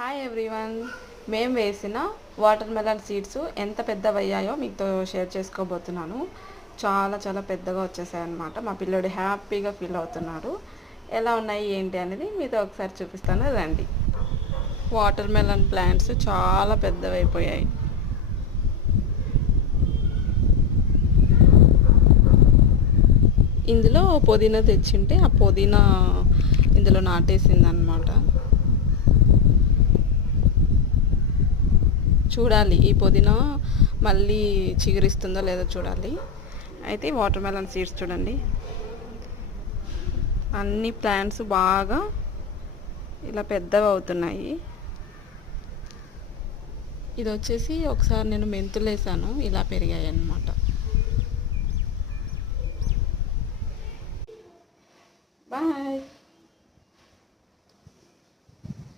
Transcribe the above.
Hi everyone. మేము వేసిన water melon seeds ఎంత పెద్దవయ్యాయో మీతో షేర్ చేసుకోబోతున్నాను. చాలా చాలా పెద్దగా వచ్చేసాయి అన్నమాట. మా పిల్లోడు హ్యాపీగా ఫీల్ అవుతున్నాడు. ఎలా ఉన్నాయి ఏంటి అనేది మీతో ఒకసారి చూపిస్తాను రండి. వాటర్ మెలన్ ప్లాంట్స్ చాలా పెద్దవైపోయాయి. ఇందులో పుదీనా తెచ్చింటే ఆ పుదీనా ఇందులో నాటేసిందనమాట. చూడాలి ఈ పుదీనా మళ్ళీ చిగురిస్తుందో లేదో చూడాలి. అయితే వాటర్ మెలన్ సీడ్స్ చూడండి, అన్ని ప్లాంట్స్ బాగా ఇలా పెద్దవి అవుతున్నాయి. ఇది వచ్చేసి ఒకసారి నేను మెంతులు వేసాను, ఇలా పెరిగాయి అన్నమాట.